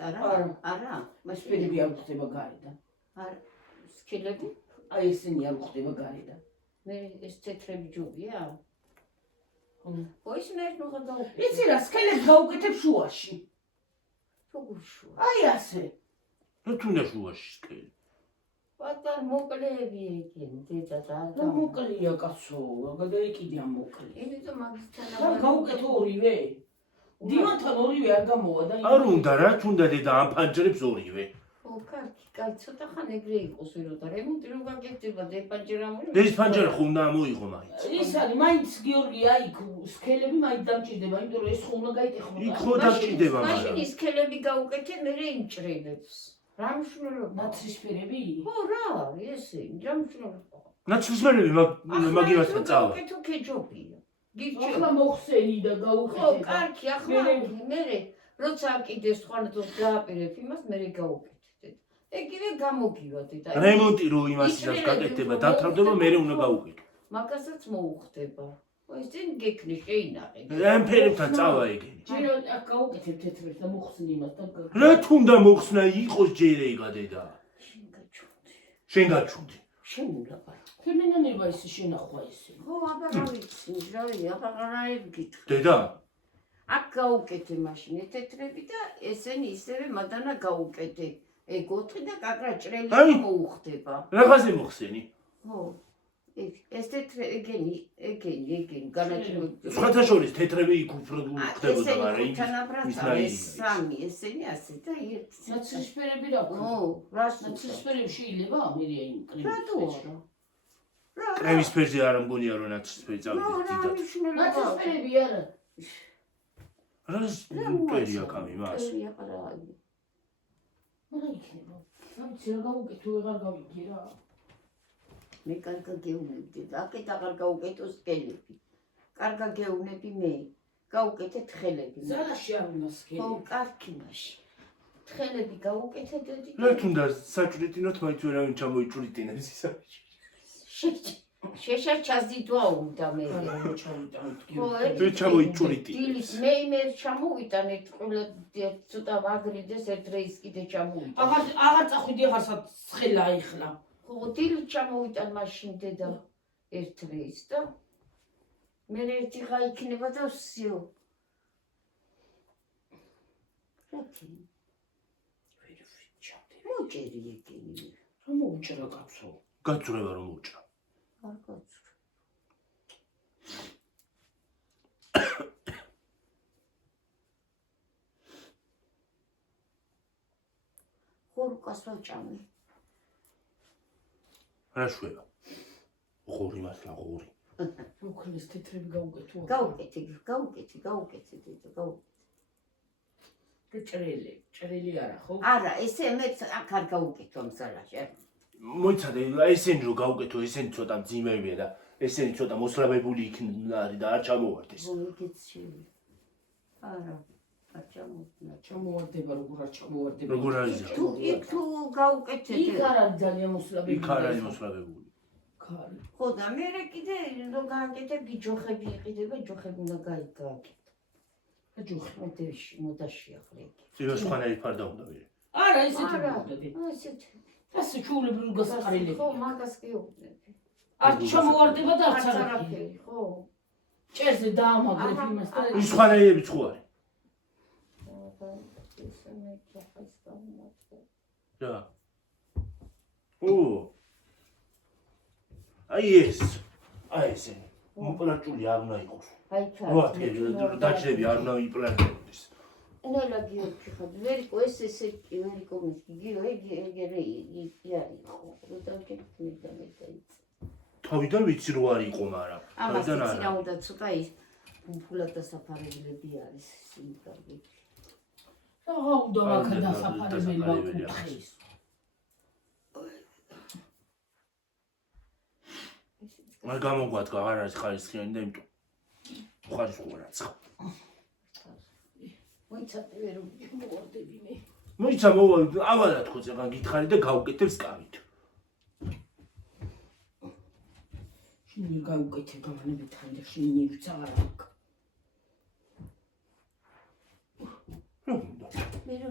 არა მასპერები არ ხდება გარედან არა სქელები აი ესენი არ ხდება გარედან მე ეს თეთრები ჯობია ხო ის მე ნუ გადავუკეთე იცი რა სქელებს გაუკეთებ შუაში როგორ შუა აი ასე რა თუნდა შუაში სქელი პატარ მოკლეები ეგენი დედა და მოკლეა კაცო გადაიკიდე ამ მოკლე იმიტომ მაგისთან არ გაუკეთო ორივე დიმანთან ორივე არ გამოვა და არ უნდა რა თუნდა დედა ამ ფანჯრებს ორივე ო კაი ცოტა ხან ეგრე იყოს ვეროდა რემონტი რო გაკეთდება და ფანჯრა მოი ეს ფანჯრა ხო უნდა მოიღო მაინც ის არის მაინც გიორგი აი სქელები მაინც დამჭირდება იმიტომ რომ ეს ხო უნდა გაიტეხო იქ ხო დამჭირდება მაშინ ის სქელები გაუკეთე მე იმჭრელებს რა მნიშვნელობა ნაცრისფერები ხო რა არის ესე რა მნიშვნელობა ნაცრისფერები მაგიმასთან წავა გაუკეთო კეჯობია გიჩო ახლა მოხსენი და ხო გაუკეთე კარგი ახლა მე როცა აკიდეს ხანძოს გააპირებ იმას მე გაუკეთე ეგივე გამოგივადე და რემონტი რო იმას გაკეთდება დათავდება მე უნდა გაუკეთო მაგასაც მოუხდება ესენ გეკნი შეინახე ამ ფერებთან წავა ეგენი ჯერ აქ გაუკეთებ თეთრებს და მოხსნი იმას და რა თუნდა მოხსნა იყოს ჯერ ეგა დედა შენ გაჩუნდი შენ ულაპარ ფემინონება ისე შენახვა ესე ხო აბა რა ვიცი აბა რა გითხ დედა აქ გაუკეთე მაშინ თეთრები და ესენი ისევე მადანა გაუკეთე ეგ ოთხი და კაკრაჭრელი მოუხდება რაღაცე მოხსენი ხო ეს თეთრ ეგენი განაჩენილი სხვათა შორის თეთრები იქ უფრო ხდებოდა მაგრამ ის სამი ესენი ასე და ერთი ნაცრისფერები რა ხო რას ნაცრისფერები შეიძლება ამერია იმ რატო არა კრემის ფერზე არ მგონია რომ ნაცრისფერი წავიდეს დიდად ნაცრისფერები არა რას პერია კამი მას რა იქნება სამი რა გაუკეთო აღარ გავიგე რა მე კარგა გეუბნები და აქეთ აღარ გაუკეთო სქელები კარგა გეუბნები მე გაუკეთე თხელები ზარაში არ უნდა სქელი ხო კარგი მაშინ თხელები გაუკეთე დედი რა თუნდა საჭვრიტინოთ მაინც ვერავინ ჩამოიჭვრიტინებს ისა შეშაჩას დიდვაუდა მე. თუ ჩამოიჭურიტი. დილის მე ჩამოვიტანეთ ყველა ცოტა ვაგრიდეს ერთ რეის კიდე ჩამოვიტანე. აღარ წახვიდი ახლა ცხელა ეხლა. ხო დილით ჩამოვიტან მაშინ დედა ერთ რეის და მე ერთი ხა იქნება და всё. რატი? მოჭერი ეგენი. რომ მოუჭრა კაცო. გაწურება რომ მოუჭრა. არ გაწურე. ხორკას ვაჭამე. რა შვება? ღორი მასლა ღორი. მოკლეს თეთრები გაუკეთო. გაუკეთე დედა. ჭრელი არა ხო? არა, ესე მეც აქ არ გაუკეთო მზალაში. მოიცადე, ესენი რო გავუკეთო, ესენი ცოტა მძიმეებია და ესენი ცოტა მოსლაბებული იქნა და არ ჩამოვარდეს. მოგეცი. არა, არ ჩამოვარდა. ჩამოვარდება როგორ არ ჩამოვარდება. როგორ არის? თუ გაუკეთე. იქ არ არის ძალიან მოსლაბები. იქ არ არის მოსლაბებული. ქარი. ხო და მე კიდე რო გააკეთე ბიჯოხები იყიდება, ჯოხები უნდა გააკეთე. ჯოხი. მოდაში ახლა. ძიროს ხანერი ფარდა უნდა ვიყო. არა, ესეთი მოდები. ესეთი. ასე ჩულებრივ გასაყარელი. ხო, მაგას კი უყნები. არ ჩამოვარდება და არც არაფერი. არაფერი, ხო. ჭერზე დაამაგრებ იმას და ის ხანერები ხო არის? რა. აი ეს. აი ესე. მოპლაჭული არ უნდა იყოს. აი ჩა. დაჭრები არ უნდა იპლანტებოდეს. ნელა გიორგი ხარ. ვერიკო ესე ვერიკო მისგიო ეგერე იყო. როდავჭი მიდამეთაიც. თავიდან ვიცი რო არ იყო, მაგრამ ამას ცინაუდა ცოტა ის ფულად დასაფარებლები არის სიმკარგი. რა უნდა მაგა დასაფარებელი ვაკუთხეს. არ გამოგვადგა აღარ არის ხარისხიანი და იმიტომ ხარისხო რაცა. მოიცადე ვერ მოვარდები მე. მოიცა მოვა ავადად ხო წეგან გითხარი და გავუკეთებს კავით. შენ გაუკეთე გამანებით ხანდა შენ ნივც აღარ აქვს. მე რო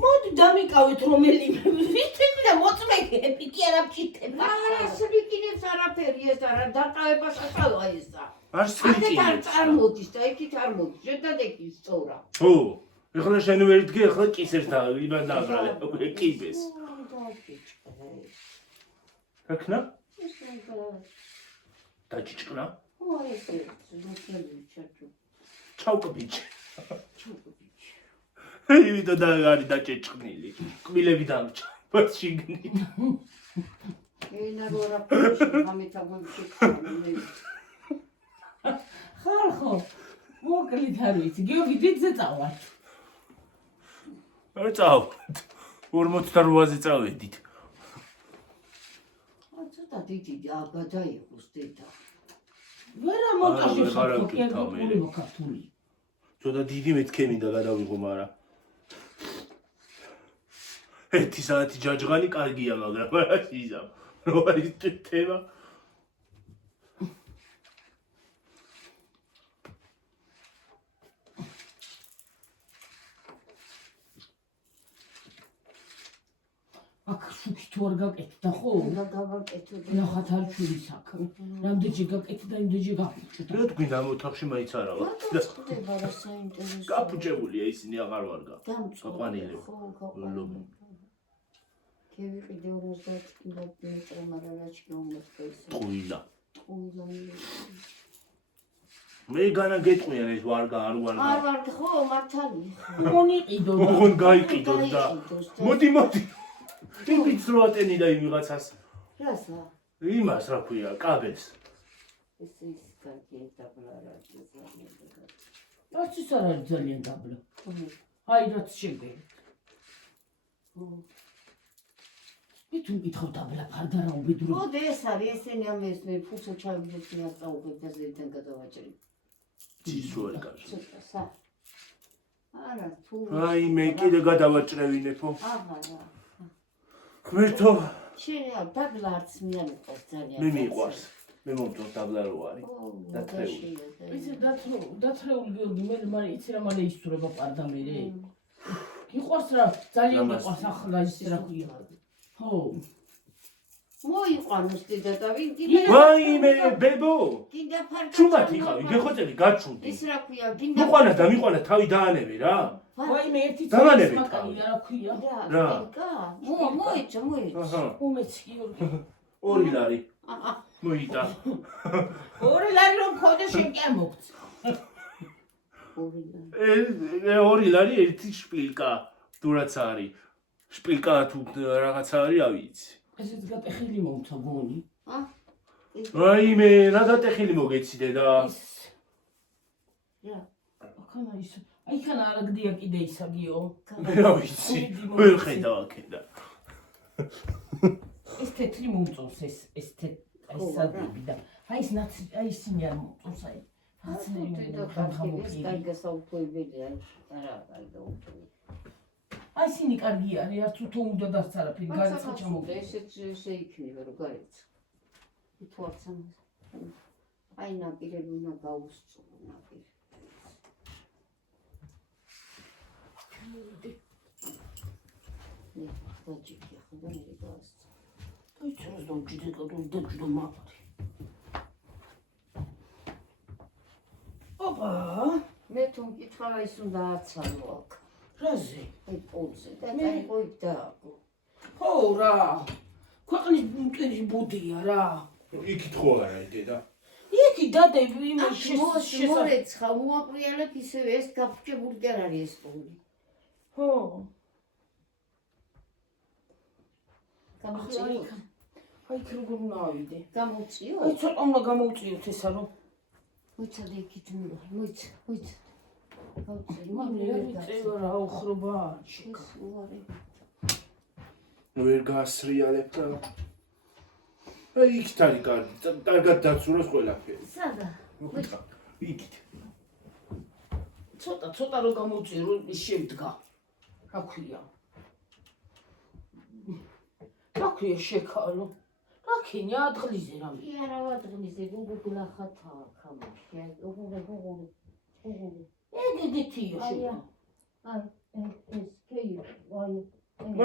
მოდი დამიკავეთ რომელიმე ვიტენი და მოწმეკები კი არა ფიქრება. არა სრიკინებს არაფერი ეს არა დაყავება შეხალა ესა. არ აქეთ არ სწრიკინებს. წარმოდის და იქით არ მოდის. შედადექი სწორა. ხო. ეხლა შენ ვერ დგე, ეხლა კისერს და იმას დააბრალე. კიბეს. რაკნა? დაჭიჭკნა? ო ესე ზუსტად ჩაჭუ. ჩავკბიჭი. იმიტომ და არის დაჭეჭკნილი. კბილები დამჭა. შიგნით. ენა რორა ფოში გამეთაგვებში ხარ. ხალხო მოკლით არ ვიცი გიორგი დიდზე წავალ. არ წავდით. 48-ზე წავედით. ცოტა დიდი გადაიღოს დედა. ვერა მონტაჟებს ქართული. ცოტა დიდი მეთქემი და გადავიღო, მაგრამ ერთი საათი ჯაჯღანი კარგია, მაგრამ არა იზამ. რო არის თემა. აქ შუქი თუ არ გაკეთდა ხო? და გავაკეთე. ნახათ არ ჩულის აქ. რამდენჯერ გაკეთდა და იმდენჯერ გაფუჭდა. რა თქვი ამ ოთახში მაიც არა ვარ. ხდება რა საინტერესო. გაფუჭებულია ისინი აღარ ვარგა. გაყვანილი. ხო, გაყვანილი. კევიყიდე 50 კილომეტრი, მაგრამ რაჩი გამოსწო ისე. ყუილა. ყუილანი. მე განა გეტყვიან ეს ვარგა არ ვარგა. არ ვარ ხო, მართალი. მონიყიდო. ოღონ გაიყიდოს და. მოდი. იმით რო ატენი და იმ ვიღაცას. რასა? იმას რა ქვია, კაბეს. ეს ის კარგი დაბლა რა ძალიან. არც ის არ არის ძალიან დაბლა. აი რაც შეგე. მითუმ კითხავ დაბლა ფარდა რა უბედური. ხო ეს არის ესენი ამ ეს მე ფულსა ჩავიგდეთ მე აწაუბებ და ზედან გადავაჭრი. ცისო არ კაცო. სა. არა თუ აი მე კიდე გადავაჭრევინე ხო? აღარა. ღმერთო, შეიძლება დაბლა არც მე არ უყვარს ძალიან. მე მიყვარს. მე მომწონს დაბლა რო არის. დატრეული. იცი დათრეული გიორგი მე მაგრამ იცი რა მალე ისურება პარდა მე. გიყვარს რა ძალიან მიყვარს ახლა ის რა ქვია. ხო. მოიყვანოს დედა და ვინ კიდე ვაიმე ბებო. კიდე ფარკა. ჩუმად იყავი, გეხოწები გაჩუდი. ის რა ქვია, გინდა მოყვანა და მიყვანა თავი დაანები რა. ვაიმე ერთი დავანებით მაგალია რა ქვია. რა. მოიჭა. აჰა. უმეცი გიორგი. 2 ლარი. მოიტა. 2 ლარი რომ ქონდა შენ კი არ მოგწ. 2 ლარი ერთი შპილკა. თურაც არის. შპილკა თუ რაღაცა არის, არ ვიცი. ესეც გატეხილი მომცა გონი. ვაიმე, რა დატეხილი მოგეციდე და რა. ახანა ის აი ხანა არა გდია კიდე ისაგიო. მე რა ვიცი. ვერ ხედავ აქედა. ეს თეთრი მომწონს ეს აი სადები და აი ეს ნაცი აი ისინი არ მომწონს აი. აი ისინი კარგი არის, არც უთო უნდა დასწარა ფიქრ გარიცხა ჩამოგდა. ესე იქნება რომ გარიცხა. ითვალსა. აი ნაპირები უნდა გაუსწრო ნაპირი. დაჭიქი ახლა მე გასწ. აი ცოტა დავჭიდე და მაგარი. ოპა, მე თუ მკითხავ ის უნდა აცალო აქ. რაზე? აი პოლზე და წაიყო იქ დააგო. ხო რა. ქვეყნის მტერი ბუდია რა. იქით ხო არა დედა? იქი დადები იმაში მორეცხა მოაყრიალებ ისევე ეს გაფრჩებული კი არ არის ეს პოლი. ხო. გამოწიო. აი იქ როგორ უნდა ავიდე? გამოწიო. აი ცოტა უნდა გამოვწიოთ ესა რომ მოიცადე იქით მოიცა. გამოწიო. მაგარი რა უხრობა შეკა. ვერ გასრიალებ და აი იქით არის კარგი, კარგად დაცუროს ყველაფერი. სადა? მოკითხა. იქით. ცოტა რომ გამოვწიო რომ შემდგა. რა ქვია? რა ქვია შეკალო? რა ქენი ადღლიზე რამე? კი არა ვადღლიზე გუგულა ხათა ხამაში. გუგული. ეგეთია შეკა. აი ეს კეი აი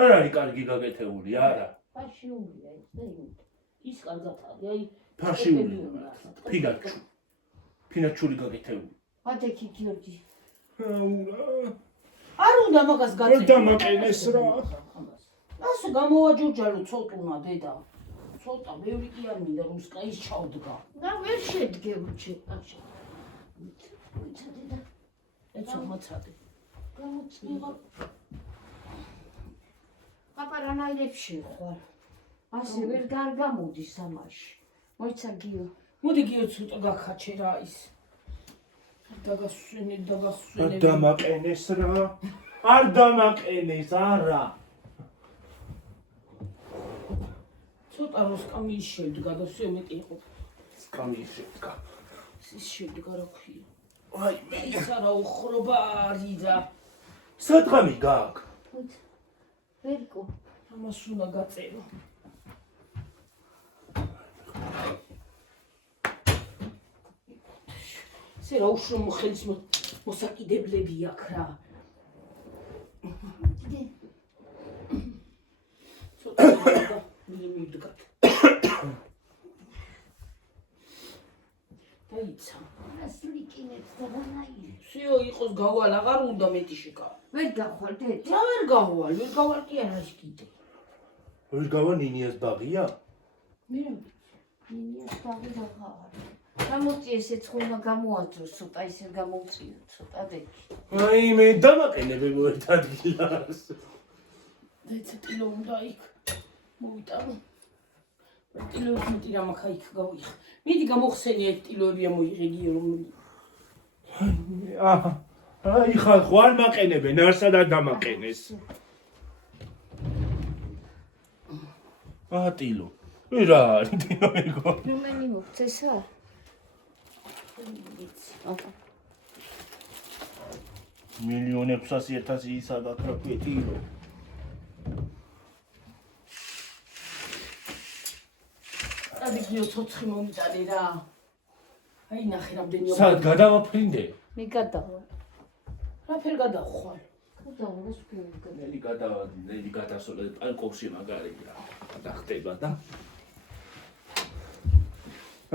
არ არის კარგი გაკეთებული, არა. ფაშიულია ეს. ის კარგად არის, აი ფაშიული. ფიგაჩუ. ფინაჩული გაკეთებული. ვადექი გიორგი. არ უნდა მაგას რა გაწევი. დამაყენეს რა. ასე გამოვაჯურჯარო ცოტუნა დედა. ცოტა ბევრი კი არ მინდა რომ სკაის ჩავდგა. და ვერ შედგებუჩი. მოიცადე და ეცო მოცადე. გამოწიო. აპარანაირებში ხარ. ასე ვერ გარგამოდის ამაში. მოიცა გიო. მოდი გიო ცოტა გახაჩე რა ის. დაგასვენე. დამაყენეს რა. არ დამაყენეს, არა. ცოტა რომ სკამი შედგა და всё მეტი იყო. სკამი შედგა. ის შედგა რა ქვია. აი, ის არა უხრობა არის და სადღამი გააკ. ვერკო. ამას უნდა გაწერო. ესე რა უშრომო ხელის მოსაკიდებლები აქ რა. ცოტა მიდგა. დაიცა. ასლიკინებს და რანაირი. всё იყოს გავალ აღარ უნდა მეტი შეკა. ვერ გახვალ დედა. რა ვერ გავალ კი არ არის კიდე. ვერ გავა ნინიას ბაღია? მე რა ნინიას ბაღი დაღარ. გამოწი ესე ცხუნა გამოაძრო ცოტა ისე გამოწიო ცოტა დექი. აი მე დამაყენებ ერთ ადგილას. დაიცა ტილო უნდა იქ მოვიტანო. ტილოებს მეტი რა მაქვს იქ გავიხ. მიდი გამოხსენე ეს ტილოები ამოიღე რომ აი ხალ ხوار მაყენებენ, არსად არ დამაყენეს. ტილო. რა არის ტილო ეგო? რომელი მოგწესა? მილიონ 600,000 ისა გაქვია ტილო. წადი ცოცხი მომიტანე რა. აი ნახე რამდენი სად გადავაფრინდე? მიგადავა. რაფერ გადახვალ? გადავა სპიულიკა. ნელი გადასოლა პარკოვში მაგარი რა. გადახტება და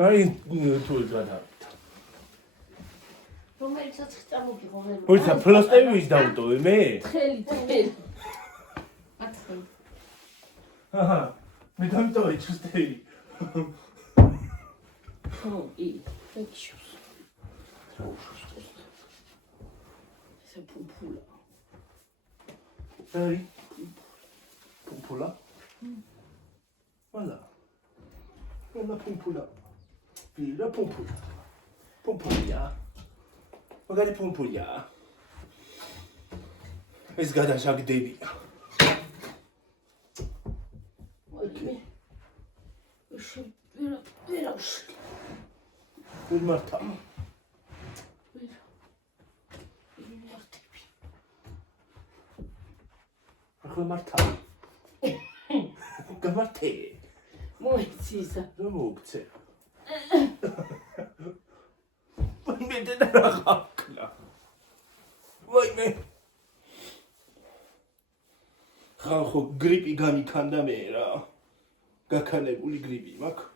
აი თუ გადავ. რომელიც ცოცხი წამოგიღო ვერ. ვიცა ფლოსტევის დავტოვე მე? თხელი. ათხელი. აჰა. მე დავტოვე ჩუსტერი. ხო, ექშოს. ესე პუმპულა. აი. პუმპულა? ვალა. ვალა პუმპულა. ვილა პუმპულა. პუმპულია. მაგარი პუმპულია. ეს გადაშაგდებია. ვაიმე. შე ვერა. ვერ მართა. ახლა მართა. გამართე. მოიცისა. რა მოგცე? ვაიმე და რა ხაკლა. ვაიმე. ხალხო გრიპი გამიქანდა მე რა. გაქანებული გრიპი მაქვს.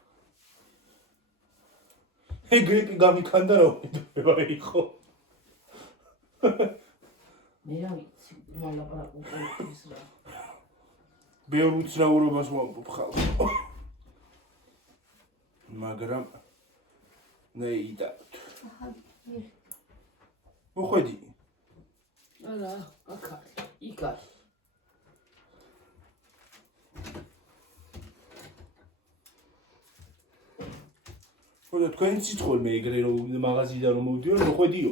გრიპი გამიქანდა რა ვიდეო იყო. მე რა ვიცი, მალაპარაკობს რა. ბევრ უცნაურობას ვამბობ ხალხო. მაგრამ ნეიდა. მოხვედი. არა, აქ არის, იქ არის. ხოდა თქვენ სიცხოლ მე ეგრე რომ მაღაზიიდან რომ მოვდიო, მოხვედიო.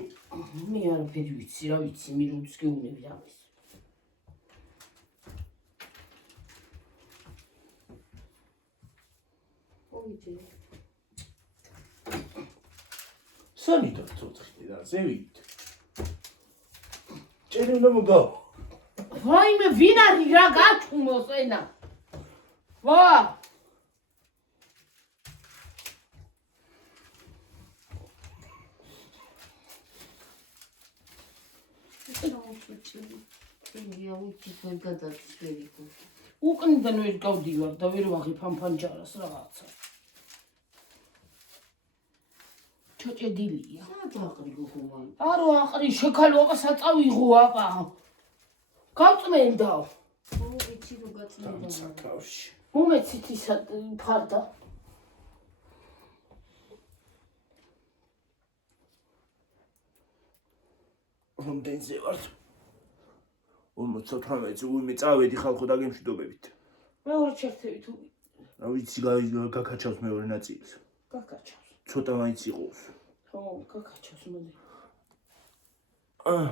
მე არაფერი ვიცი, რა ვიცი, მირუც გეუნები ამის. მოვიდი. სამი ცოცხლი და ზევით. ჭერი უნდა მოგაო. ვაიმე, ვინ არის რა გაჩუმოს ენა? ვა! Я уйти гадать велику. უკნიდან ვერ გავდივარ და ვერ ვაღი ფანფანჯარას რაღაცა. ჩოჭედილია. სად აყრიგო ხომან? არო აყრი შეკალო აბა საწავიღო აბა. გავწმენდაო. ვიცი რომ გაწმენდა. საკავში. მომეცით ისა ფარდა. რომდენზე ვარ? 58-ზე უიმე წავედი ხალხო დაგემშვიდობებით. მეორე ჩერთები თუ რა ვიცი გაკაჩავს მეორე ნაწილს. გაკაჩავს. ცოტა მაინც იყოს. ხო, გაკაჩავს მოდი. აა